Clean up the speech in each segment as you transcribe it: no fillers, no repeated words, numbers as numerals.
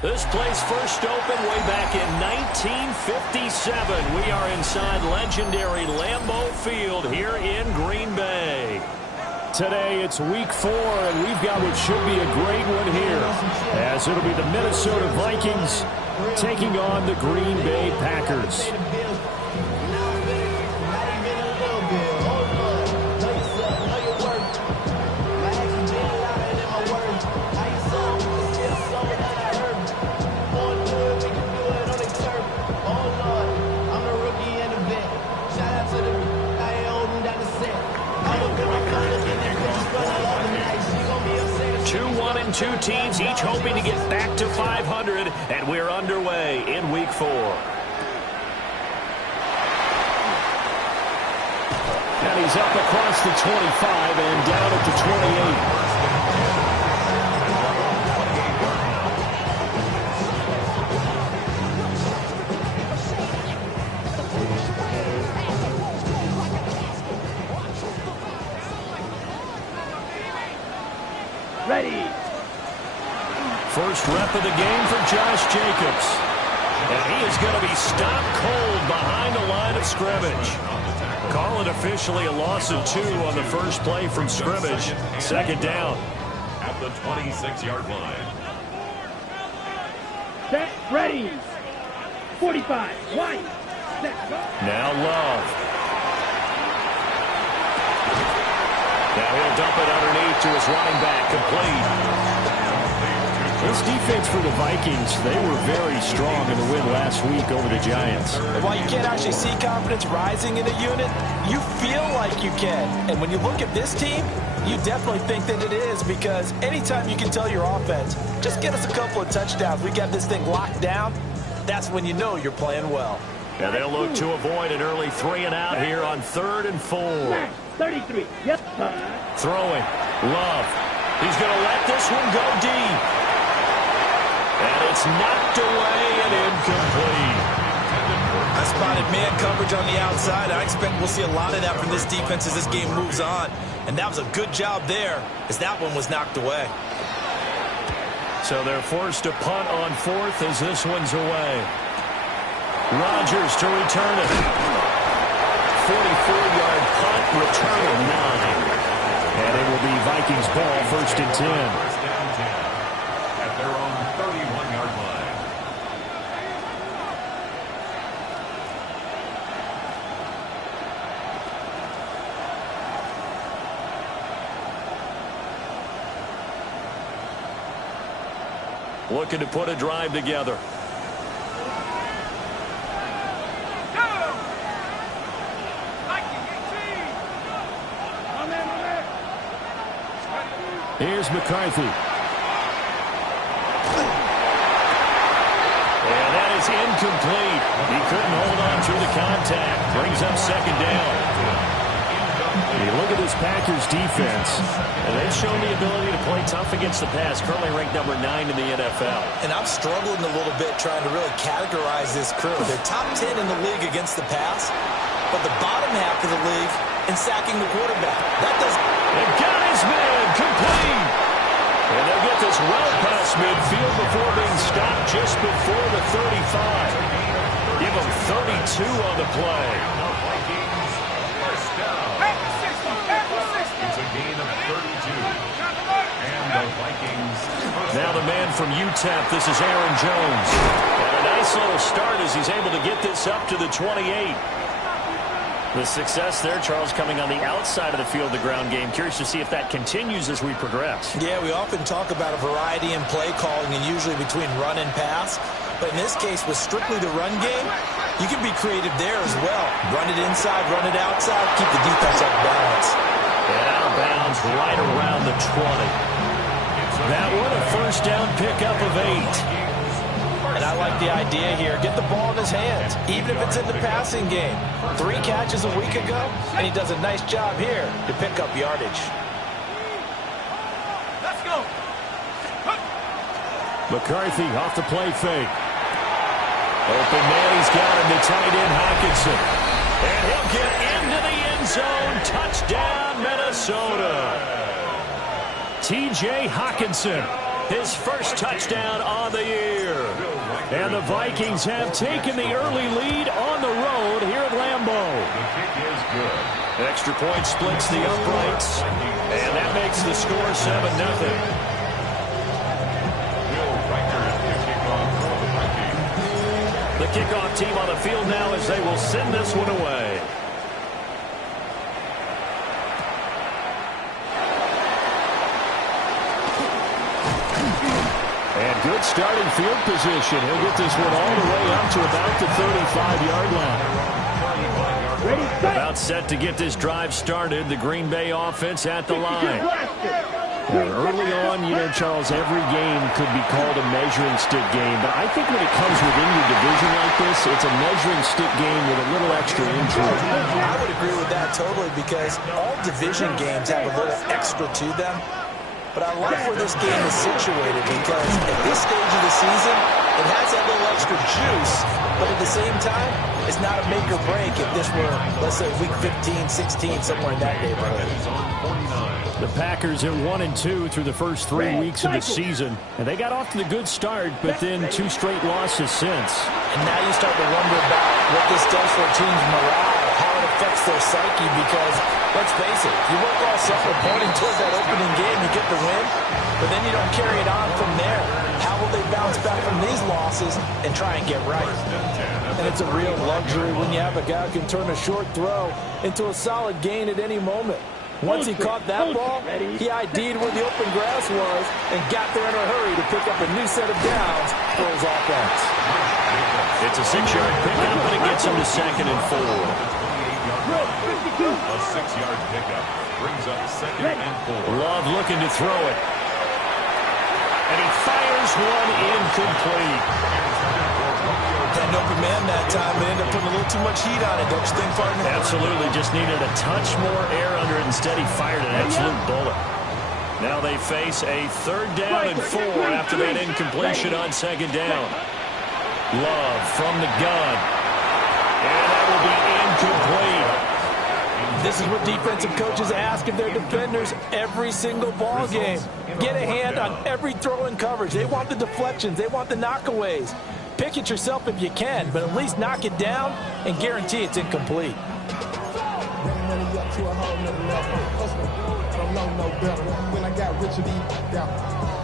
This place first opened way back in 1957. We are inside legendary Lambeau Field here in Green Bay. Today it's week 4, and we've got what should be a great one here, as it'll be the Minnesota Vikings taking on the Green Bay Packers. Two teams each hoping to get back to 500, and we're underway in week 4. And he's up across the 25 and down at the 28. Ready. First rep of the game for Josh Jacobs. And he is going to be stopped cold behind the line of scrimmage. Call it officially a loss of 2 on the first play from scrimmage. Second down. At the 26-yard line. Set, ready. 45, wide. Now Love. Now he'll dump it underneath to his running back, complete. This defense for the Vikings, they were very strong in the win last week over the Giants. And while you can't actually see confidence rising in a unit, you feel like you can. And when you look at this team, you definitely think that it is, because anytime you can tell your offense, just get us a couple of touchdowns, we got this thing locked down, that's when you know you're playing well. Yeah, they'll look to avoid an early 3 and out here on 3rd and 4. 33. Yep. Throwing. Love. He's going to let this one go deep. And it's knocked away and incomplete. I spotted man coverage on the outside. I expect we'll see a lot of that from this defense as this game moves on. And that was a good job there, as that one was knocked away. So they're forced to punt on 4th as this one's away. Rodgers to return it. 44-yard punt, return of 9. And it will be Vikings ball, 1st and 10. At their own 31-yard line. Looking to put a drive together. Here's McCarthy. And that is incomplete. He couldn't hold on through the contact. Brings up 2nd down. You look at this Packers defense. And they've shown the ability to play tough against the pass. Currently ranked number 9 in the NFL. And I'm struggling a little bit trying to really categorize this crew. They're top 10 in the league against the pass, but the bottom half of the league in sacking the quarterback. That does. They got his man complete. And they'll get this well past midfield before being stopped just before the 35. Give them 32 on the play. First down. It's a gain of 32. And the Vikings. Now the man from UTEP, this is Aaron Jones. And a nice little start as he's able to get this up to the 28. The success there, Charles, coming on the outside of the field, the ground game. Curious to see if that continues as we progress. Yeah, we often talk about a variety in play calling and usually between run and pass. But in this case, with strictly the run game, you can be creative there as well. Run it inside, run it outside, keep the defense off balance. And out of bounds right around the 20. That one a first down pickup of 8. And I like the idea here. Get the ball in his hands, even if it's in the passing game. 3 catches a week ago, and he does a nice job here to pick up yardage. Let's go. McCarthy off the play fake. Open man, he's got him to tight end Hockenson. And he'll get into the end zone. Touchdown, Minnesota. T.J. Hockenson his first touchdown on the year. And the Vikings have taken the early lead on the road here at Lambeau. The kick is good. Extra point splits the uprights, and that makes the score 7-0. The kickoff team on the field now as they will send this one away. And good starting field position. He'll get this one all the way up to about the 35-yard line. About set to get this drive started. The Green Bay offense at the line. Early on, Charles, every game could be called a measuring stick game. But I think when it comes within your division like this, it's a measuring stick game with a little extra intrigue. I would agree with that totally because all division games have a little extra to them. But I like where this game is situated because at this stage of the season, it has that little extra juice. But at the same time, it's not a make or break if this were, let's say, week 15, 16, somewhere in that neighborhood. The Packers are 1-2 through the first 3 weeks of the season. And they got off to the good start, but then 2 straight losses since. And now you start to wonder about what this does for a team's morale, how it affects their psyche, because, let's face it, you work all summer pointing towards that opening game, you get the win, but then you don't carry it on from there. How will they bounce back from these losses and try and get right? And it's a real luxury when you have a guy who can turn a short throw into a solid gain at any moment. Once he caught that ball, he ID'd where the open grass was and got there in a hurry to pick up a new set of downs for his offense. It's a 6-yard pickup, but it gets him to 2nd and 4. A 6-yard pickup brings up 2nd and 4. Love looking to throw it. And he fires one incomplete. Had an open man that time, but ended up putting a little too much heat on it, don't you think, partner? Absolutely. Just needed a touch more air under it. Instead, he fired an absolute bullet. Now they face a 3rd down and 4 after that incompletion on 2nd down. Love from the gun. And that will be incomplete. This is what defensive coaches ask of their defenders every single ball game. Get a hand on every throw in coverage. They want the deflections. They want the knockaways. Pick it yourself if you can, but at least knock it down and guarantee it's incomplete. When I got rich,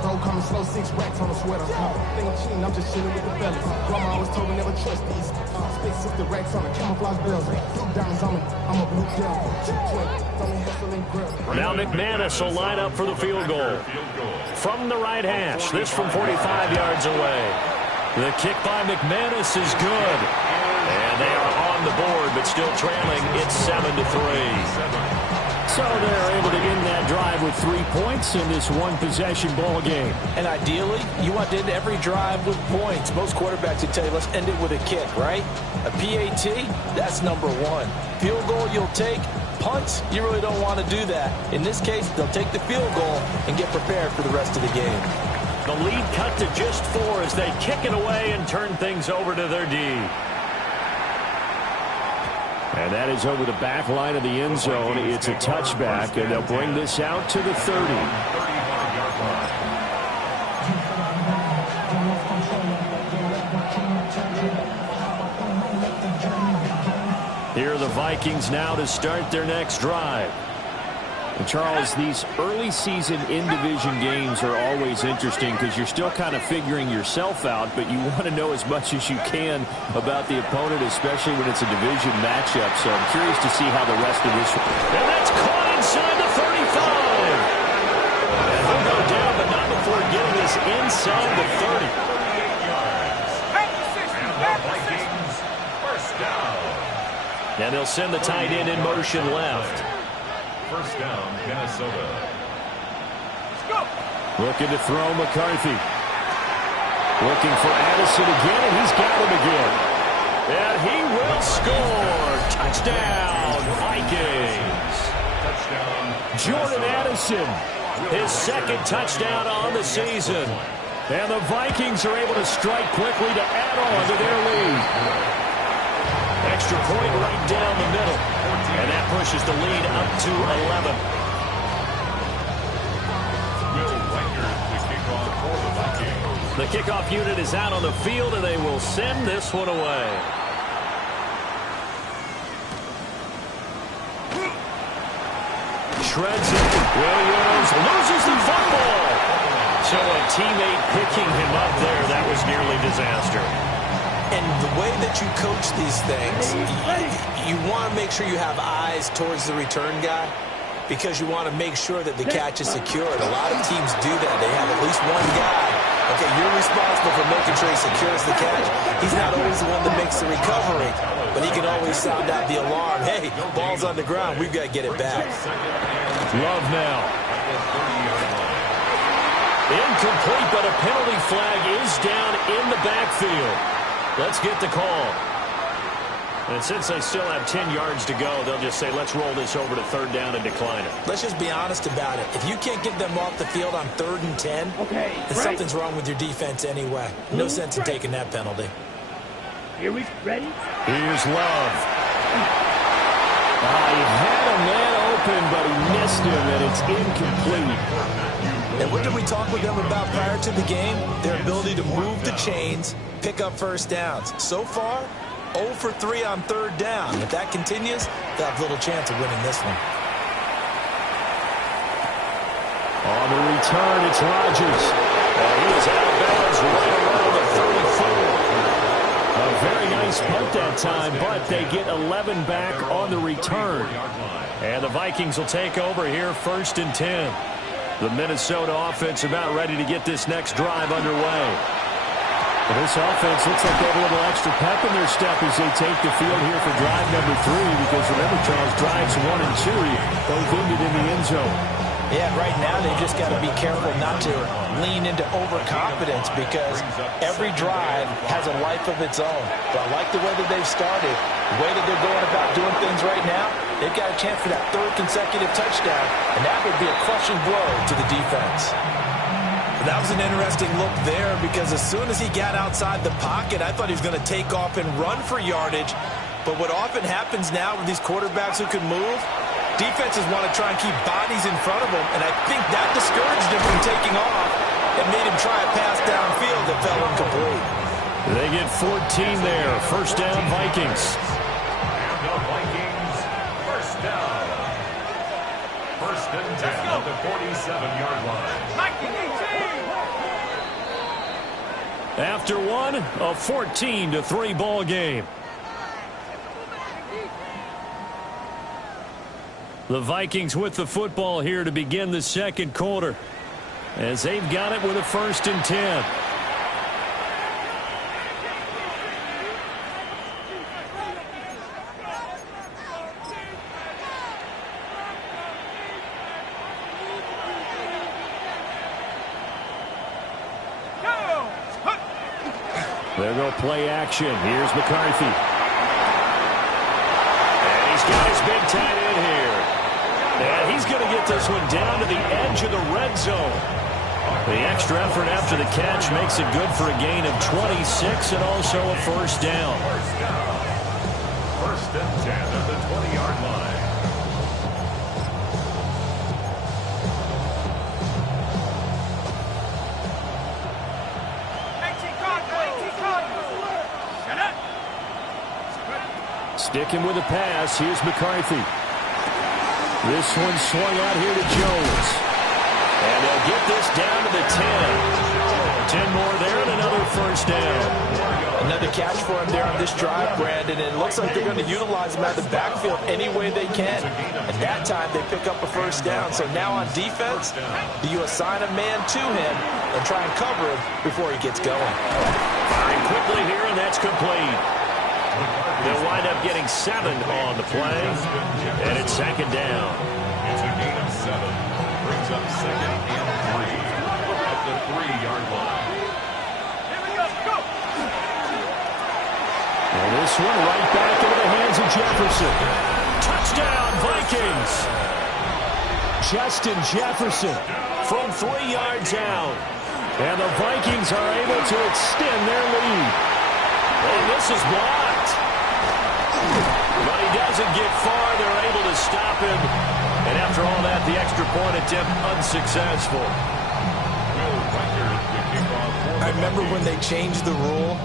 don't come slow, 6 racks on a sweater. Think I'm cheating, I'm just chilling with the fellas. Grandma always told me never trust these. Spit 60 racks on a camouflage bells. Diamonds on me, I'm a blue devil. Now McManus will line up for the field goal. From the right hash, this from 45 yards away. The kick by McManus is good. And they are on the board, but still trailing. It's 7-3. So they're able to end that drive with 3 points in this one-possession ball game. And ideally, you want to end every drive with points. Most quarterbacks would tell you, let's end it with a kick, right? A PAT, that's number 1. Field goal you'll take. Punts, you really don't want to do that. In this case, they'll take the field goal and get prepared for the rest of the game. The lead cut to just 4 as they kick it away and turn things over to their D. And that is over the back line of the end zone. It's a touchback, and they'll bring this out to the 30. Here are the Vikings now to start their next drive. And Charles, these early season in-division games are always interesting because you're still kind of figuring yourself out, but you want to know as much as you can about the opponent, especially when it's a division matchup. So I'm curious to see how the rest of this... And that's caught inside the 35. And he'll go down, but not before getting this inside the 30. First down. And they'll send the tight end in motion left. First down, Minnesota. Looking to throw McCarthy. Looking for Addison again, and he's got him again. And he will score. Touchdown, Vikings. Touchdown. Jordan Addison, his 2nd touchdown on the season. And the Vikings are able to strike quickly to add on to their lead. Extra point right down the middle. And that pushes the lead up to 11. Will Weichert to kick off for The kickoff unit is out on the field, and they will send this one away. Shreds it. Williams loses the football. So a teammate picking him up there, that was nearly disaster. And the way that you coach these things, you want to make sure you have eyes towards the return guy because you want to make sure that the catch is secured. A lot of teams do that. They have at least one guy. Okay, you're responsible for making sure he secures the catch. He's not always the one that makes the recovery, but he can always sound out the alarm. Hey, ball's on the ground. We've got to get it back. Love now. Incomplete, but a penalty flag is down in the backfield. Let's get the call. And since they still have 10 yards to go, they'll just say, let's roll this over to third down and decline it. Let's just be honest about it. If you can't get them off the field on 3rd and 10, then something's wrong with your defense anyway. No sense in taking that penalty. Here we ready? Here's Love. He had a man open, but he missed him, and it's incomplete. And what did we talk with them about prior to the game? Their ability to move the chains, pick up first downs. So far, 0 for 3 on 3rd down. If that continues, they'll have little chance of winning this one. On the return, it's Rodgers. He is out of bounds right around the 34. A very nice punt that time, but they get 11 back on the return. And the Vikings will take over here 1st and 10. The Minnesota offense about ready to get this next drive underway. Well, this offense looks like they have a little extra pep in their step as they take the field here for drive number 3, because remember, Charles, drives 1 and 2 both ended in the end zone. Yeah, right now they just got to be careful not to lean into overconfidence because every drive has a life of its own. But I like the way that they've started, the way that they're going about doing things right now. They've got a chance for that 3rd consecutive touchdown, and that would be a crushing blow to the defense. That was an interesting look there because as soon as he got outside the pocket, I thought he was going to take off and run for yardage. But what often happens now with these quarterbacks who can move, defenses want to try and keep bodies in front of them, and I think that discouraged him from taking off and made him try a pass downfield that fell incomplete. They get 14 there. 1st down, Vikings. And the Vikings, 1st down. 1st and 10 at the 47-yard line. After one, a 14-3 ball game. The Vikings with the football here to begin the 2nd quarter, as they've got it with a 1st and 10. There go play action. Here's McCarthy. And he's got his big tight end here. And he's going to get this one down to the edge of the red zone. The extra effort after the catch makes it good for a gain of 26 and also a 1st down. 1st and 10 at the 20-yard line. Sticking with the pass. Here's McCarthy. This one swung out here to Jones. And they'll get this down to the 10. 10 more there and another 1st down. Another catch for him there on this drive, Brandon, and it looks like they're going to utilize him out of the backfield any way they can. And that time they pick up a 1st down. So now on defense, do you assign a man to him and try and cover him before he gets going? Firing quickly here, and that's complete. They'll wind up getting 7 on the play, and it's 2nd down. It's a gain of 7. Brings up 2nd and 3 at the 3-yard line. And this one right back into the hands of Jefferson. Touchdown, Vikings. Justin Jefferson from 3 yards out. And the Vikings are able to extend their lead. And this is blocked. But he doesn't get far. They're able to stop him. And after all that, the extra point attempt unsuccessful. Will Riker, the kickoff for I remember when they changed the rule,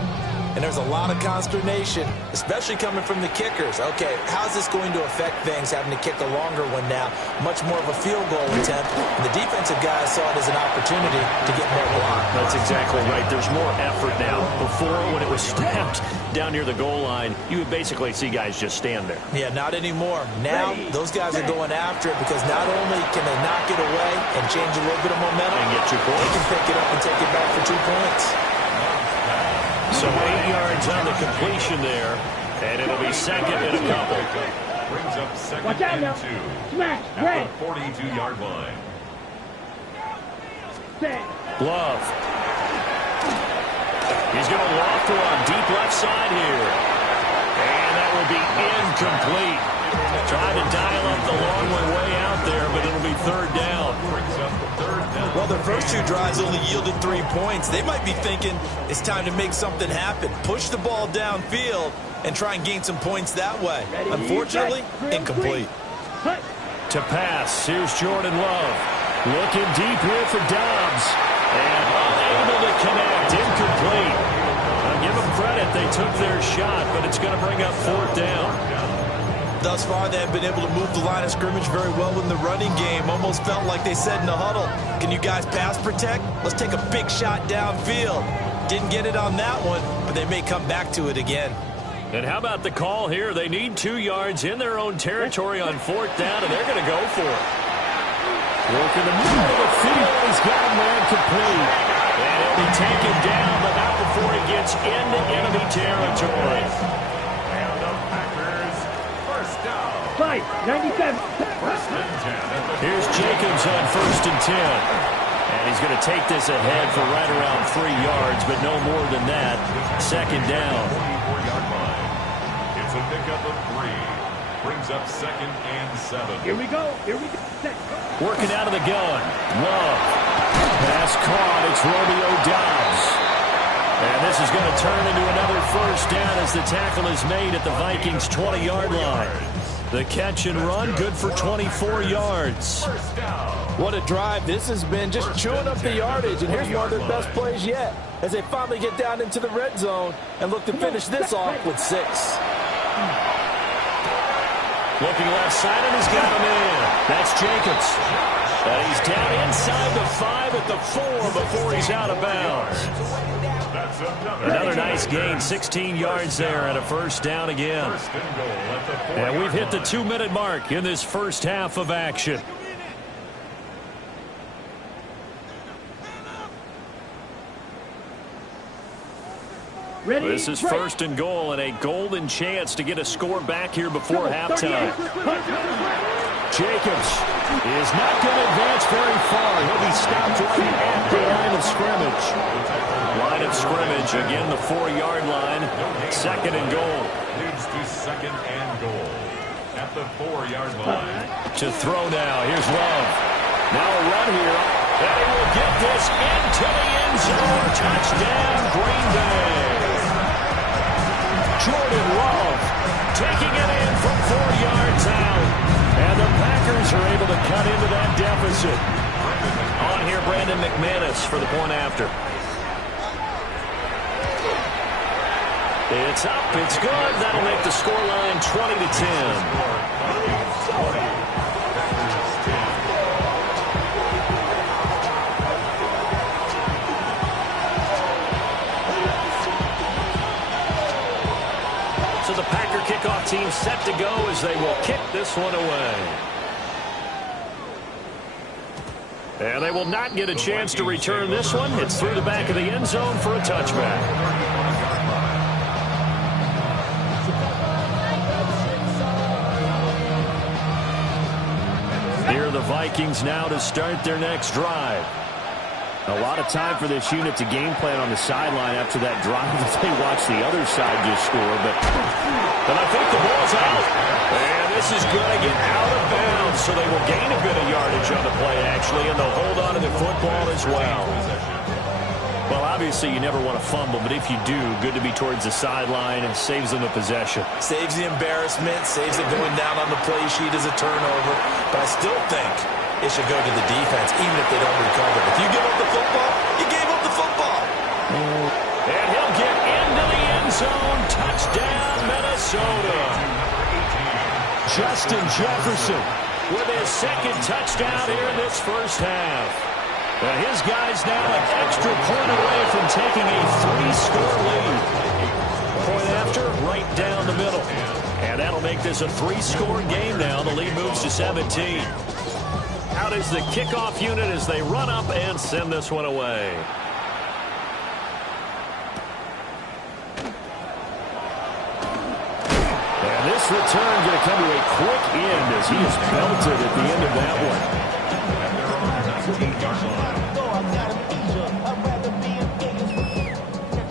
and there's a lot of consternation, especially coming from the kickers. Okay, how's this going to affect things, having to kick a longer one now, much more of a field goal attempt? And the defensive guys saw it as an opportunity to get more block. That's exactly right. There's more effort now. Before, when it was snapped down near the goal line, you would basically see guys just stand there. Yeah, not anymore. Now, those guys are going after it because not only can they knock it away and change a little bit of momentum, And get 2 points. they can pick it up and take it back for 2 points. So 8 yards on the completion there, and it'll be second and a couple. Brings up second Watch out and now. 2 Smash. at Red. the 42-yard line. Set. Love. He's going to loft one deep left side here. And that will be incomplete. Trying to dial up the long way out there, but it'll be third down. Brings up third down. Well, their first 2 drives only yielded 3 points. They might be thinking it's time to make something happen. Push the ball downfield and try and gain some points that way. Unfortunately, incomplete. Hut. To pass, here's Jordan Love. Looking deep here for Dobbs. And unable to connect, incomplete. Now give them credit, they took their shot, but it's going to bring up fourth down. Thus far, they have been able to move the line of scrimmage very well in the running game. Almost felt like they said in the huddle, can you guys pass protect? Let's take a big shot downfield. Didn't get it on that one, but they may come back to it again. And how about the call here? They need 2 yards in their own territory on fourth down, and they're going to go for it. Working the middle of the field. He's got him there complete. And he'll be taken down, but not before he gets into enemy territory. And the Packers, first down. 5, 97. First and 10 at the Here's Jacobs on first and 10. And he's going to take this ahead for right around 3 yards, but no more than that. Second down. 44-yard line. It's a pickup of 3. Brings up second and 7. Here we go. Here we go. Set. Working out of the gun. Love. Pass caught. It's Romeo Dobbs. And this is going to turn into another first down as the tackle is made at the Vikings' 20-yard line. The catch and run, good for 24 yards. What a drive. This has been just chewing up the yardage, and here's one of their best plays yet as they finally get down into the red zone and look to finish this off with 6. Looking left side, and he's got him in. That's Jacobs. And he's down inside the 5 at the 4 before he's out of bounds. That's Another nice gain, 16 yards there, and a first down again. First and goal at the 4-yard And we've hit the line. 2-minute mark in this first half of action. Ready. This is break. first and goal and a golden chance to get a score back here before halftime. Jacobs is not going to advance very far. He'll be stopped right at the line of scrimmage. Line of scrimmage, again the 4-yard line. Second and goal. Leads to second and goal at the 4-yard line. To throw now. Here's Love. Now a run here. And he will get this into the end zone. Touchdown, Green Bay. Jordan Love taking it in from 4 yards out. And the Packers are able to cut into that deficit. On here, Brandon McManus for the point after. It's up, it's good. That'll make the scoreline 20-10. So the Packer kickoff team set to go as they will kick this one away. And they will not get a chance to return this one. It's through the back of the end zone for a touchback. Here are the Vikings now to start their next drive. A lot of time for this unit to game plan on the sideline after that drive that they watched the other side just score. But I think the ball's out. And this is going to get out of bounds, so they will gain a bit of yardage on the play, actually, and they'll hold on to the football as well. Well, obviously, you never want to fumble, but if you do, good to be towards the sideline and saves them a possession. Saves the embarrassment, saves it going down on the play sheet as a turnover. But I still think it should go to the defense, even if they don't recover. If you give up the football, you gave up the football. Justin Jefferson with his second touchdown here in this first half. His guy's now an extra point away from taking a 3-score lead. Point after, right down the middle. And that'll make this a 3-score game now. The lead moves to 17. Out is the kickoff unit as they run up and send this one away. And this return going to come to a quick end as he is belted at the end of that one.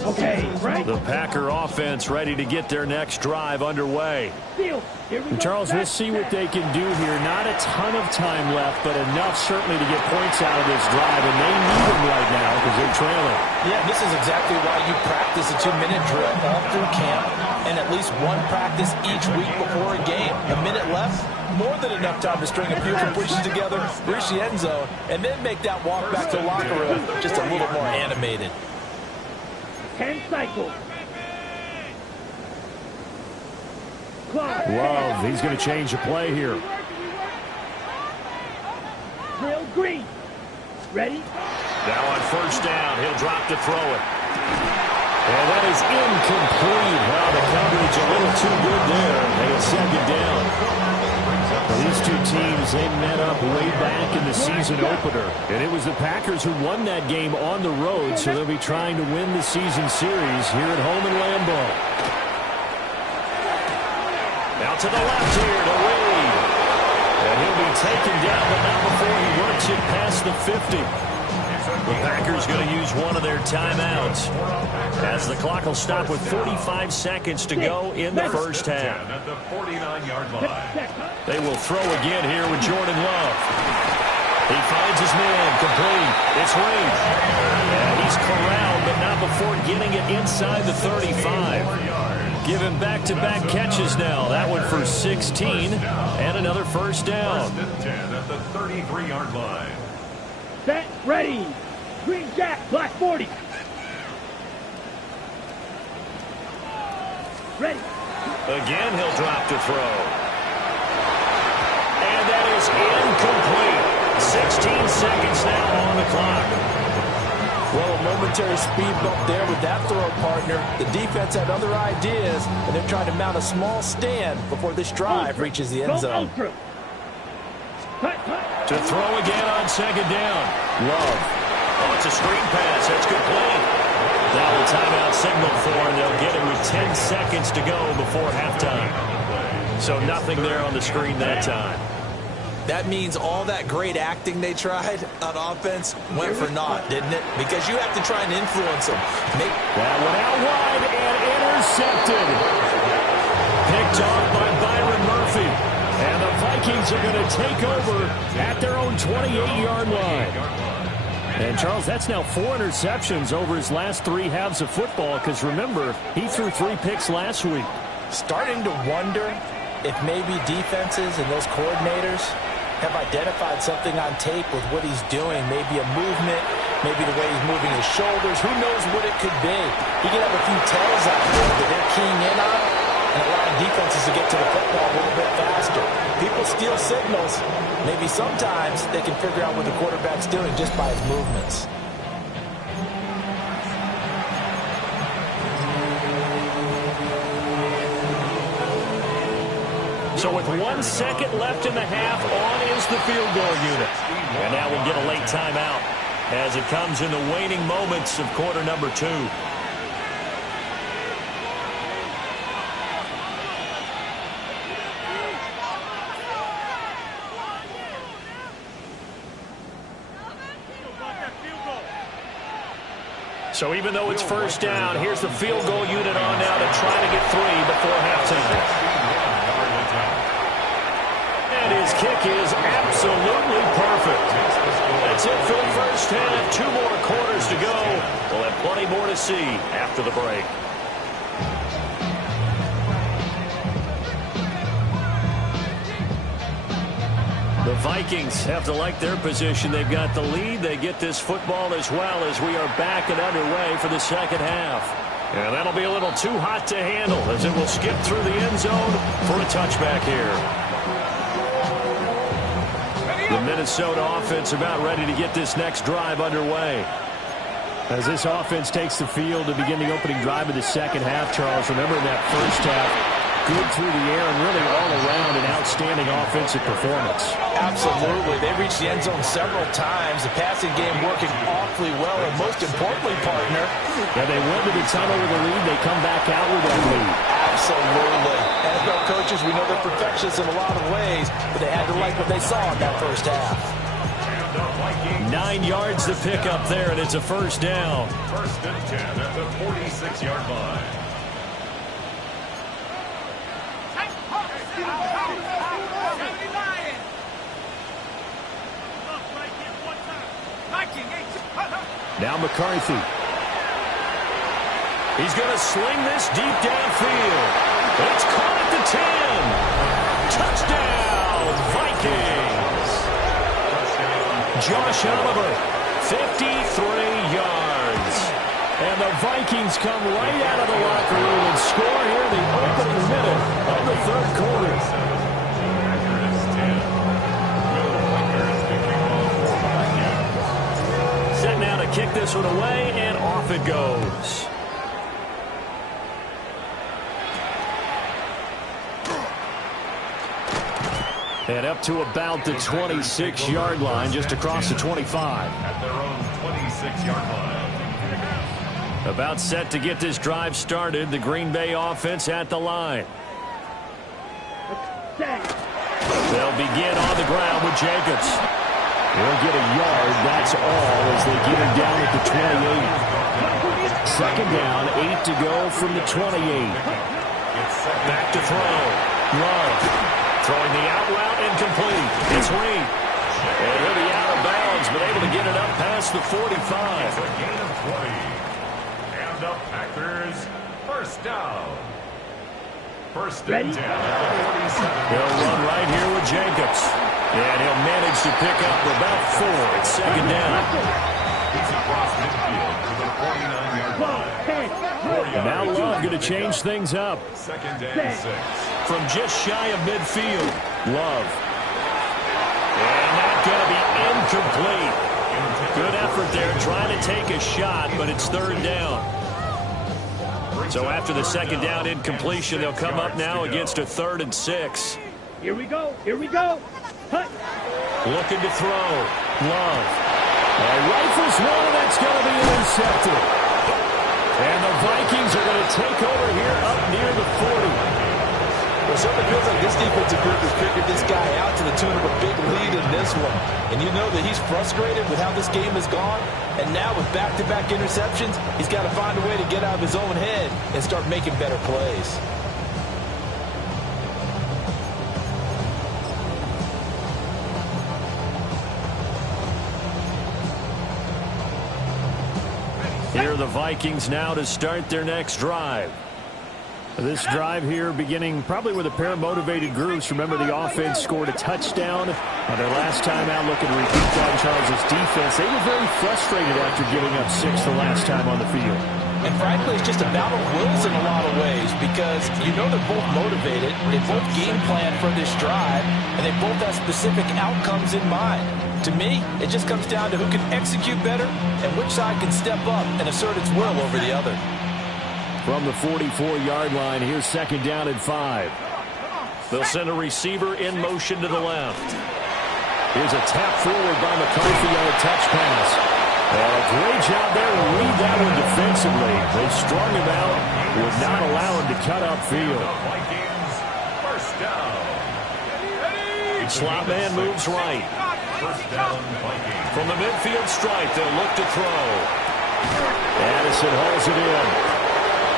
Okay, right. The Packer offense ready to get their next drive underway. Field. Here we go. Charles, we'll see what they can do here. Not a ton of time left, but enough certainly to get points out of this drive, and they need them right now because they're trailing. Yeah, this is exactly why you practice a 2-minute drill all through camp and at least one practice each week before a game. A minute left, more than enough time to string a few completions together, reach the end zone, and then make that walk back to the locker room just a little more animated. 10 cycles. Clock. Love, he's going to change the play here. Drill green. Ready? Now on first down, he'll drop to throw it. And that is incomplete. Wow, the coverage a little too good there. And it's second down. Well, these two teams, they met up way back in the season opener. And it was the Packers who won that game on the road, so they'll be trying to win the season series here at home in Lambeau. Now to the left here to Reed. And he'll be taken down, but not before he works it past the 50. The Packers going to use one of their timeouts as the clock will stop with 45 seconds to go in the first half. At the 49-yard line. They will throw again here with Jordan Love. He finds his man complete. It's Reed. And he's corralled, but not before getting it inside the 35. Give him back-to-back catches now. That one for 16 and another first down. First and 10 at the 33-yard line. Set. Ready. Green Jack. Black 40. Ready. Again, he'll drop to throw. And that is incomplete. 16 seconds now on the clock. Well, a momentary speed bump there with that throw, partner. The defense had other ideas, and they're trying to mount a small stand before this drive reaches the end zone. To throw again on second down. Love. Oh, it's a screen pass. That's complete. Now the timeout signal for, and they'll get it with 10 seconds to go before halftime. So nothing there on the screen that time. That means all that great acting they tried on offense went for naught, didn't it? Because you have to try and influence them. That one out wide and intercepted. Picked off by Byron Murphy. And the Vikings are going to take over at their own 28-yard line. And, Charles, that's now 4 interceptions over his last 3 halves of football because, remember, he threw 3 picks last week. Starting to wonder if maybe defenses and those coordinators have identified something on tape with what he's doing. Maybe a movement, maybe the way he's moving his shoulders. Who knows what it could be? He could have a few tells out there that they're keying in on and allowing defenses to get to the football a little bit faster. People steal signals. Maybe sometimes they can figure out what the quarterback's doing just by his movements. So with 1 second left in the half, on is the field goal unit. And now we'll get a late timeout as it comes in the waning moments of quarter number 2. So even though it's first down, here's the field goal unit on now to try to get 3 before halftime. And his kick is absolutely perfect. That's it for the first half. 2 more quarters to go. We'll have plenty more to see after the break. The Vikings have to like their position. They've got the lead. They get this football as well as we are back and underway for the second half. And that'll be a little too hot to handle as it will skip through the end zone for a touchback here. The Minnesota offense about ready to get this next drive underway. As this offense takes the field to begin the opening drive of the second half, Charles, remember in that first half, good through the air and really all around an outstanding offensive performance. Absolutely. They reached the end zone several times. The passing game working awfully well, and most importantly, partner, they went to the tunnel with a lead. They come back out with that lead. Absolutely. NFL coaches, we know they're perfectionists in a lot of ways, but they had to like what they saw in that first half. 9 yards to pick up there, and it's a first down. First and 10 at the 46-yard line. Now McCarthy. He's going to sling this deep downfield. It's caught at the 10. Touchdown, Vikings. Josh Oliver, 53 yards. And the Vikings come right out of the locker room and score here in the opening minute of the third quarter. Set now to kick this one away, and off it goes. And up to about the 26-yard line, just across the 25. At their own 26-yard line. About set to get this drive started. The Green Bay offense at the line. They'll begin on the ground with Jacobs. They'll get a yard, that's all, as they get him down at the 28. Second down, 8 to go from the 28. Back to throw. Love. Throwing the out route incomplete. It's Reed. And he'll be out of bounds, but able to get it up past the 45. It's a gain of 20. And the Packers, first down. First and 10 at the 47. He'll run right here with Jacobs. And he'll manage to pick up about 4 at second down. He's across midfield to the 49-yard line. And now Love going to change things up. Second and 6. From just shy of midfield, Love. And that's going to be incomplete. Good effort there trying to take a shot, but it's third down. So after the second down incompletion, they'll come up now against a 3rd and 6. Here we go. Here we go. Hut. Looking to throw. Love. Rifles one, and that's going to be intercepted. And the Vikings are going to take over here up near the 40. Well, it certainly feels like this defensive group has figured this guy out to the tune of a big lead in this one. And you know that he's frustrated with how this game has gone. And now with back-to-back interceptions, he's got to find a way to get out of his own head and start making better plays. Here are the Vikings now to start their next drive. This drive here beginning probably with a pair of motivated groups. Remember, the offense scored a touchdown on their last time out. Looking to repeat John Charles' defense. They were very frustrated after giving up 6 the last time on the field. And frankly, it's just a battle of wills in a lot of ways because you know they're both motivated. They both game plan for this drive, and they both have specific outcomes in mind. To me, it just comes down to who can execute better and which side can step up and assert its will over the other. From the 44-yard line, here's second down and 5. They'll send a receiver in motion to the left. Here's a tap forward by McCarthy on a touch pass. And a great job there to read that one defensively. They strung him out, would not allow him to cut upfield. Vikings, first down. Slot man moves right. First down, Vikings. From the midfield stripe, they'll look to throw. Addison hauls it in.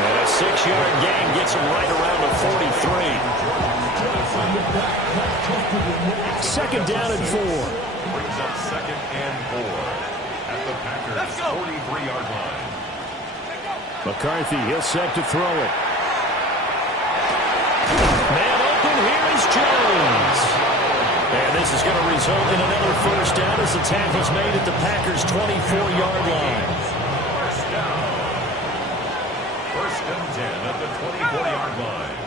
And a 6-yard gain gets him right around the 43. Second down and 4. Brings up second and 4 at the Packers' 43-yard line. McCarthy, he'll set to throw it. Man open, here is Jones. And this is going to result in another first down as the tackle's made at the Packers' 24-yard line. First down. First and 10 at the 24-yard line.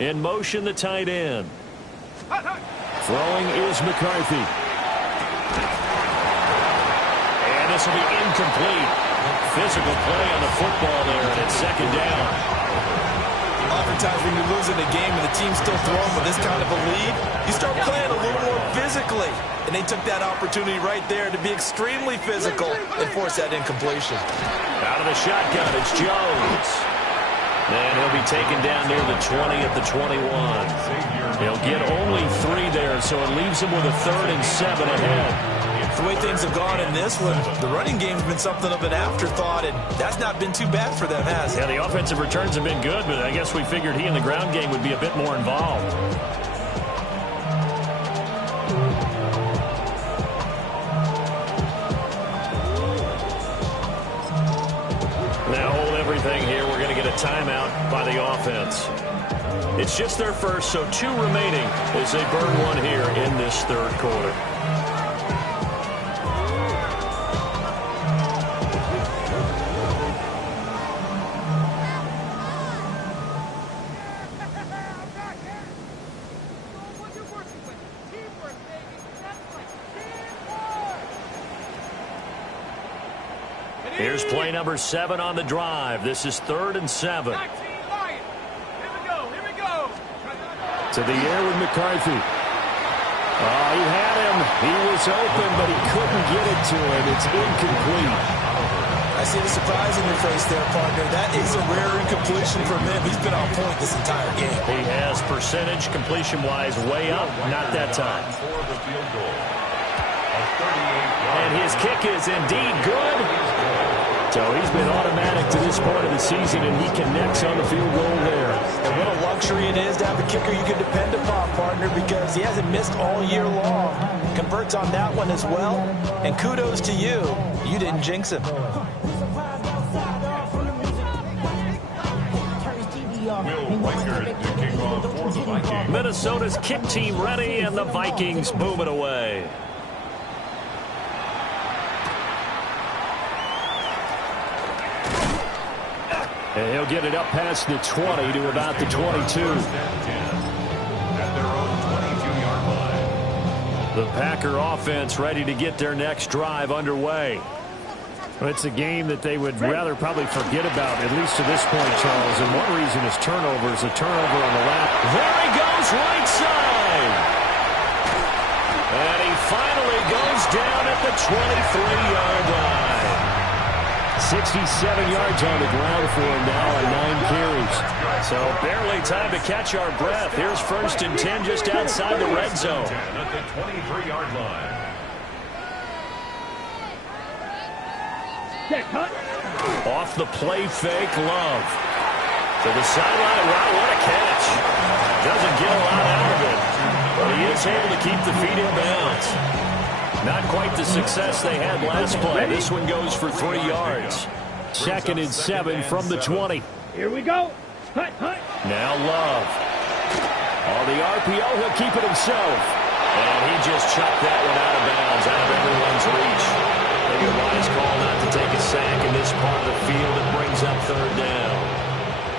In motion, the tight end. Throwing is McCarthy. And this will be incomplete. Physical play on the football there, and it's second down. Oftentimes when you're losing a game and the team's still throwing with this kind of a lead, you start playing a little more physically. And they took that opportunity right there to be extremely physical and force that incompletion. Out of the shotgun, it's Jones. And he'll be taken down near the 20 at the 21. He'll get only 3 there, so it leaves him with a 3rd and 7 ahead. The way things have gone in this one, the running game's been something of an afterthought, and that's not been too bad for them, has it? Yeah, the offensive returns have been good, but I guess we figured he in the ground game would be a bit more involved. Now hold everything here. We're going to get a timeout by the offense. It's just their first, so 2 remaining as they burn 1 here in this 3rd quarter. Here's play number 7 on the drive. This is 3rd and 7. To the air with McCarthy. Oh, he had him. He was open, but he couldn't get it to him. It's incomplete. I see the surprise in your face there, partner. That is a rare incompletion from him. He's been on point this entire game. He has percentage completion-wise way up. Not that time. And his kick is indeed good. So he's been automatic to this point of the season, and he connects on the field goal there. And what a luxury it is to have a kicker you can depend upon, partner, because he hasn't missed all year long. Converts on that one as well. And kudos to you. You didn't jinx him. Minnesota's kick team ready, and the Vikings boom it away. And he'll get it up past the 20 to about the 22. At their own 22-yard line. The Packer offense ready to get their next drive underway. Well, it's a game that they would rather probably forget about, at least to this point, Charles. And one reason is turnovers. A turnover on the left. There he goes, right side. And he finally goes down at the 23-yard line. 67 yards on the ground for him now on 9 carries. So barely time to catch our breath. Here's 1st and 10 just outside the red zone. At the 23-yard line. Off the play fake, Love. To the sideline. Wow, what a catch. Doesn't get a lot out of it. But he is able to keep the feet in bounds. Not quite the success they had last play. This one goes for 3 yards. 2nd and 7 from the 20. Here we go. Hut, hut. Now Love. On the RPO, he'll keep it himself. And he just chucked that one out of bounds, out of everyone's reach. Maybe a wise call not to take a sack in this part of the field. It brings up 3rd down.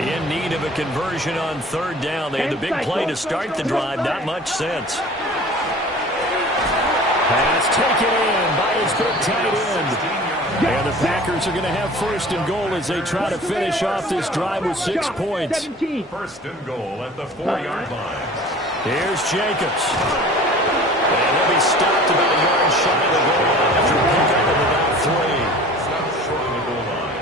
In need of a conversion on 3rd down. They had the big play to start the drive. Not much sense. Pass taken in by his big tight end. And the Packers are going to have 1st and goal as they try to finish off this drive with 6 points. 1st and goal at the 4-yard line. Here's Jacobs. And he'll be stopped about a yard shy of the goal line after a pickup of about 3. Stopped short of the goal line.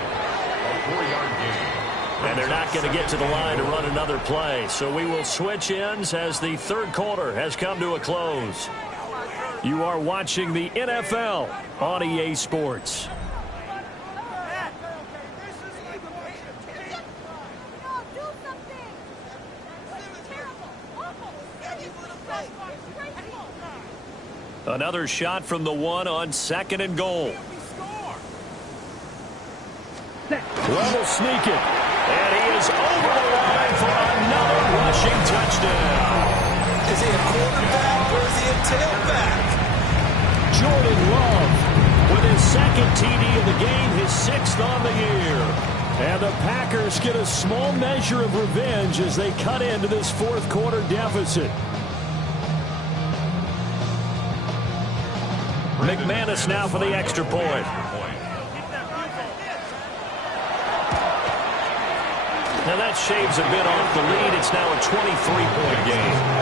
A 4-yard gain. And they're not going to get to the line to run another play. So we will switch ends as the 3rd quarter has come to a close. You are watching the NFL on EA Sports. Another shot from the 1 on 2nd and goal. Level sneak it. And he is over the line for another rushing touchdown. Is he a quarterback or is he a tailback? Jordan Love With his 2nd TD of the game, his 6th on the year. And the Packers get a small measure of revenge as they cut into this 4th quarter deficit. McManus now for the extra point. Now that shaves a bit off the lead. It's now a 23-point game.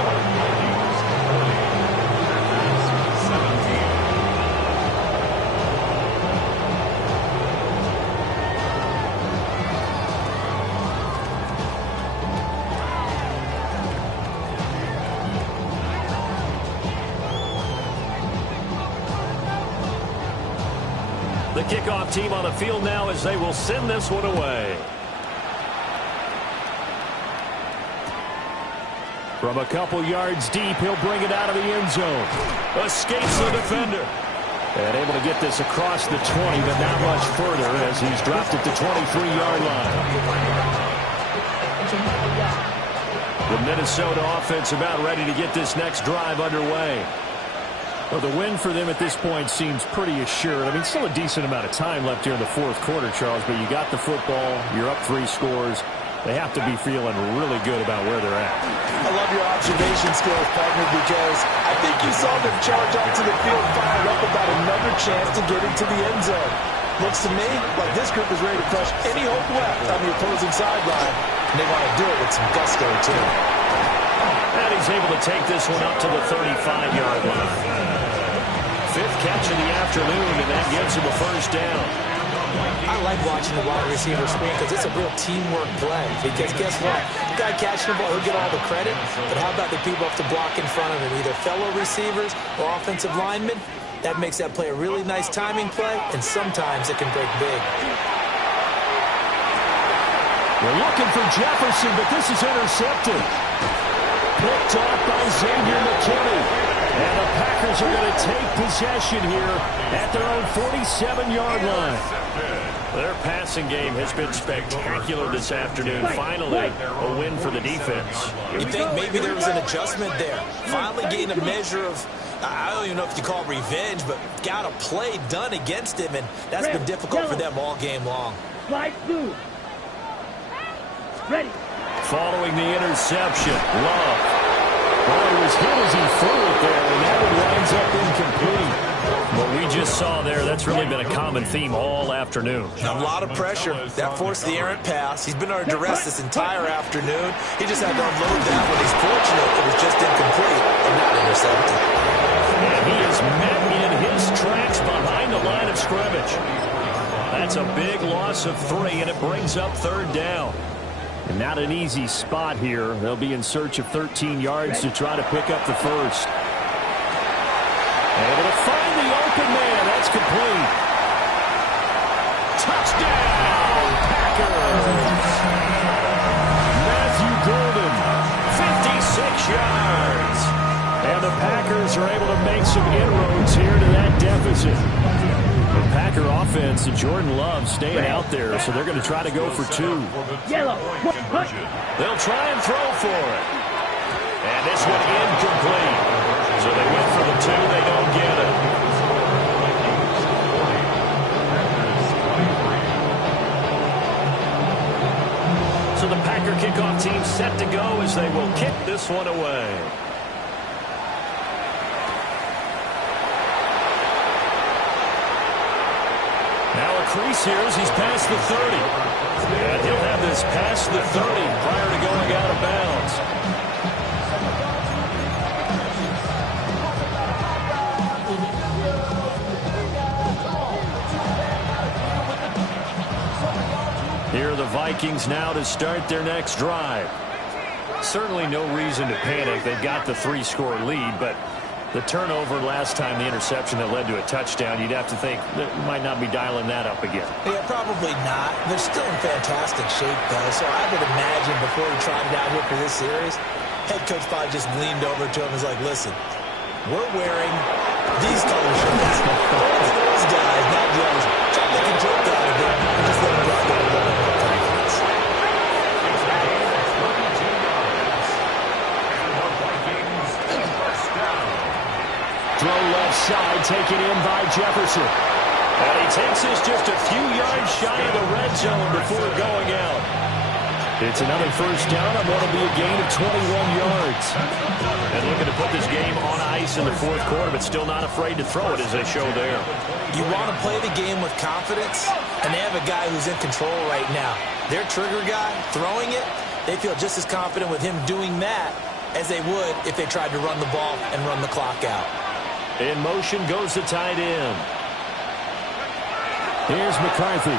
The kickoff team on the field now as they will send this one away. From a couple yards deep, he'll bring it out of the end zone. Escapes the defender. And able to get this across the 20, but not much further as he's dropped at the 23-yard line. The Minnesota offense about ready to get this next drive underway. Well, the win for them at this point seems pretty assured. I mean, still a decent amount of time left here in the fourth quarter, Charles, but you got the football, you're up 3 scores. They have to be feeling really good about where they're at. I love your observation skills, partner, because I think you saw them charge onto the field fired up about another chance to get into the end zone. Looks to me like this group is ready to crush any hope left on the opposing sideline, and they want to do it with some gusto, too. And he's able to take this one up to the 35-yard line. 5th catch of the afternoon, and that gives him a first down. I like watching the wide receiver screen because it's a real teamwork play. Because guess what? The guy catching the ball, he'll get all the credit. But how about the people have to block in front of him, either fellow receivers or offensive linemen? That makes that play a really nice timing play, and sometimes it can break big. We're looking for Jefferson, but this is intercepted. Picked off by Xavier McKinney. And the Packers are going to take possession here at their own 47-yard line. Their passing game has been spectacular this afternoon. Finally, a win for the defense. You think maybe there was an adjustment there? Finally gained a measure of, I don't even know if you call it revenge, but got a play done against him, and that's been difficult for them all game long. Slide through. Ready. Following the interception, Love. Well, he was hit as he threw it there, and that one winds up incomplete. What we just saw there, that's really been a common theme all afternoon. A lot of pressure. That forced the errant pass. He's been under duress this entire afternoon. He just had to unload that one. He's fortunate it was just incomplete and not intercepted. And he is met in his tracks behind the line of scrimmage. That's a big loss of 3, and it brings up 3rd down. And not an easy spot here. They'll be in search of 13 yards to try to pick up the first. Able to find the open man. That's complete. Touchdown, Packers. Matthew Golden, 56 yards. And the Packers are able to make some inroads here to that deficit. The Packer offense, Jordan Love staying out there, so they're going to try to go for 2. Yellow. They'll try and throw for it. And this one incomplete. So they went for the 2. They don't get it. So the Packer kickoff team set to go as they will kick this one away. Now a crease here as he's past the 30. And he'll have this past the 30 prior to going out of bounds. Here are the Vikings now to start their next drive. Certainly no reason to panic. They've got the 3-score lead, but the turnover last time, the interception that led to a touchdown, you'd have to think that you might not be dialing that up again. Yeah, probably not. They're still in fantastic shape, though, so I would imagine before he trotted out here for this series, head coach probably just leaned over to him and was like, listen, we're wearing these color shirts. Those guys, not the others. Try to make a joke out of it and just let him drop it a little bit more confidence. Throw left side, taken in by Jefferson. And he takes this just a few yards shy of the red zone before going out. It's another first down on what will be a gain of 21 yards. And looking to put this game on ice in the fourth quarter, but still not afraid to throw it as they show there. You want to play the game with confidence, and they have a guy who's in control right now. Their trigger guy, throwing it, they feel just as confident with him doing that as they would if they tried to run the ball and run the clock out. In motion goes the tight end. Here's McCarthy.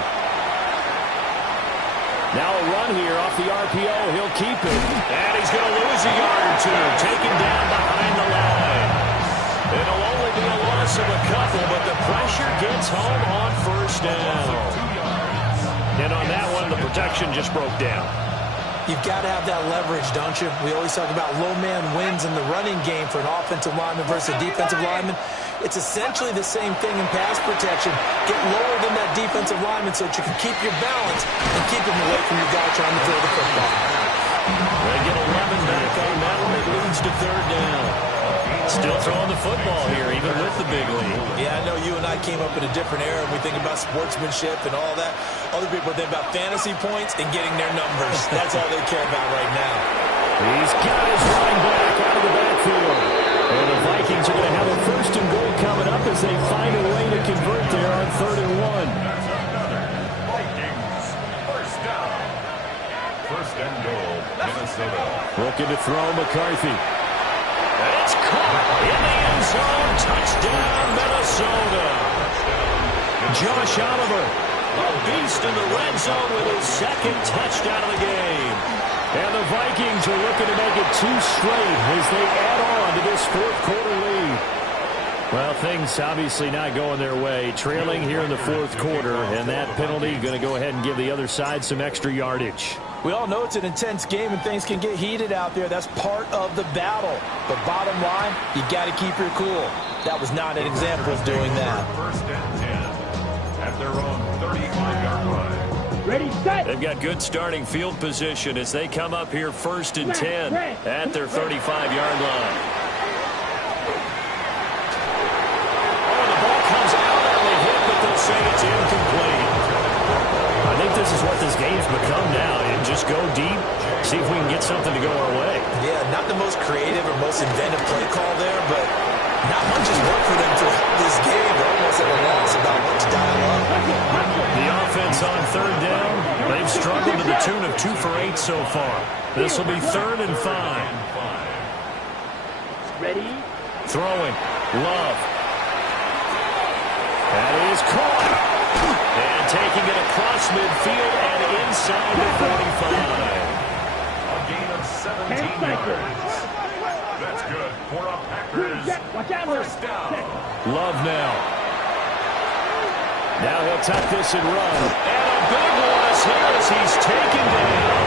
Now a run here off the RPO. He'll keep it. And he's going to lose a yard or two. Taken down behind the line. It'll only be a loss of a couple, but the pressure gets home on first down. And on that one, the protection just broke down. You've got to have that leverage, don't you? We always talk about low man wins in the running game for an offensive lineman versus a defensive lineman. It's essentially the same thing in pass protection. Get lower than that defensive lineman so that you can keep your balance and keep him away from your guy trying to throw the football. They get 11 back on that one. It leads to third down. Still throwing the football here, even with the big lead. Yeah, I know you and I came up in a different era, and we think about sportsmanship and all that. Other people think about fantasy points and getting their numbers. That's all they care about right now. He's got his running back out of the backfield. And the Vikings are going to have a first and goal coming up as they find a way to convert there on 3rd and 1. Vikings, first down. First and goal, Minnesota. Looking to throw McCarthy. And it's caught in the end zone. Touchdown, Minnesota. Josh Oliver, a beast in the red zone with his second touchdown of the game. And the Vikings are looking to make it 2 straight as they add on to this fourth quarter lead. Well, things obviously not going their way. Trailing here in the fourth quarter, and that penalty going to go ahead and give the other side some extra yardage. We all know it's an intense game and things can get heated out there. That's part of the battle. But bottom line, you got to keep your cool. That was not an example of doing that. First and 10 at their own 35-yard line. Ready, set. They've got good starting field position as they come up here first and 10 at their 35-yard line. Oh, the ball comes out early hit, but they'll say it's incomplete. I think this is what this game's become now. And just go deep, see if we can get something to go our way. Yeah, not the most creative or most inventive play call there, but not much has worked for them throughout this game. They're almost at a loss about what to dial up. The offense on third down, they've struggled to the tune of 2 for 8 so far. This will be 3rd and 5. Ready. Throwing. Love. That is caught. And taking it across midfield and inside the 45. A gain of 17 yards. That's good for a Packers Watch out. first down. Love now. Now he'll tuck this and run. And a big one is here as he's taken down.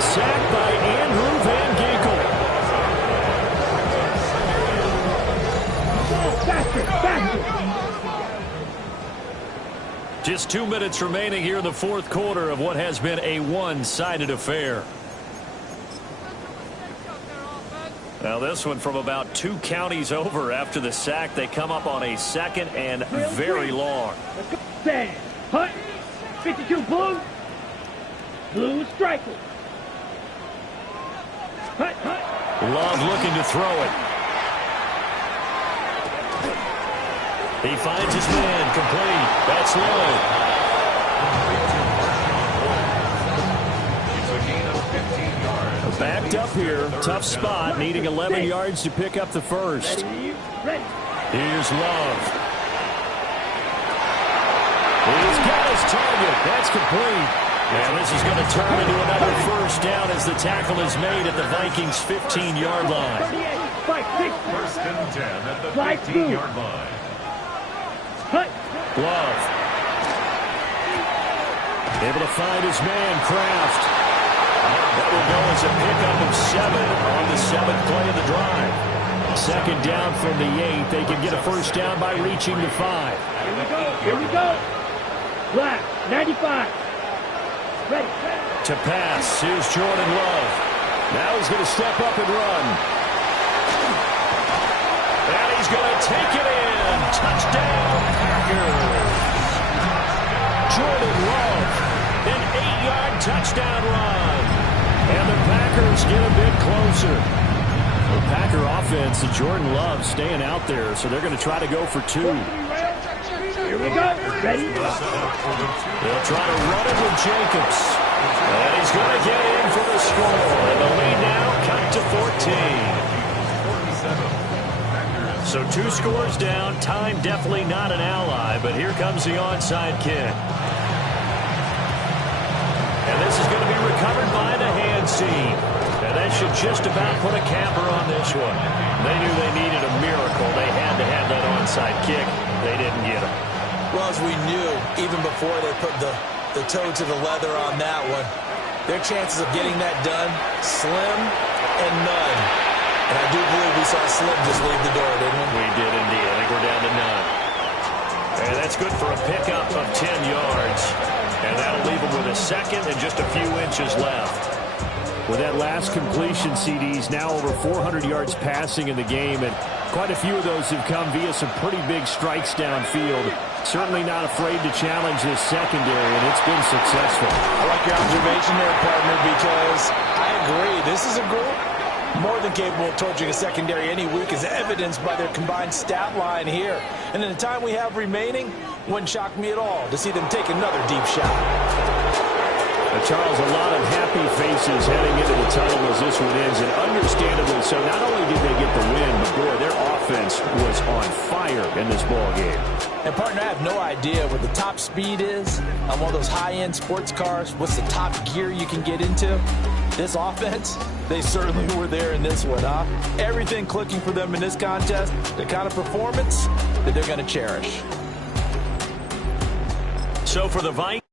Sacked by Andrew Van Ginkel. Faster, faster. Just 2 minutes remaining here in the fourth quarter of what has been a one-sided affair. Now this one from about 2 counties over after the sack. They come up on a 2nd and very long. Let's go. Stand. Hut. 52 blue. Blue striker. Hut, hut. Love looking to throw it. He finds his man complete. That's Lloyd. It's a gain of 15 yards. Backed up here. Tough spot. Needing 11 yards to pick up the first. Ready. Ready. Here's Love. He's got his target. That's complete. And this is going to turn into another first down as the tackle is made at the Vikings' 15-yard line. 38. Fight. 6. First and 10 at the Slide 15-yard line. Hut. Love. Able to find his man, Kraft. That will go as a pickup of 7 on the 7th play of the drive. 2nd down from the 8. They can get a first down by reaching the 5. Here we go. Here we go. Black. 95. Ready. To pass, here's Jordan Love. Now he's going to step up and run. And he's going to take it in. Touchdown, Packers. Jordan Love, an 8-yard touchdown run. And the Packers get a bit closer. The Packer offense, Jordan Love staying out there, so they're going to try to go for 2. Here we go. Ready? They'll try to run it with Jacobs. And he's going to get in for the score. And the lead now cut to 14. So 2 scores down. Time definitely not an ally, but here comes the onside kick. And this is going to be recovered by the hands team. And that should just about put a capper on this one. They knew they needed a miracle. They had to have that onside kick. They didn't get it. Well, as we knew, even before they put the toe to the leather on that one, their chances of getting that done, slim and none. And I do believe we saw Slim just leave the door, didn't we? We did indeed. I think we're down to none. And that's good for a pickup of 10 yards. And that'll leave them with a second and just a few inches left. With that last completion, CD's now over 400 yards passing in the game, and quite a few of those have come via some pretty big strikes downfield. Certainly not afraid to challenge this secondary, and it's been successful. I like your observation there, partner, because I agree. This is a group more than capable of torching a secondary any week, as evidenced by their combined stat line here. And in the time we have remaining, wouldn't shock me at all to see them take another deep shot. Charles, a lot of happy faces heading into the tunnel as this one ends, and understandably so. Not only did they get the win, but boy, their offense was on fire in this ball game. And partner, I have no idea what the top speed is on one of those high-end sports cars. What's the top gear you can get into? This offense, they certainly were there in this one, huh? Everything clicking for them in this contest, the kind of performance that they're going to cherish. So for the Vikings.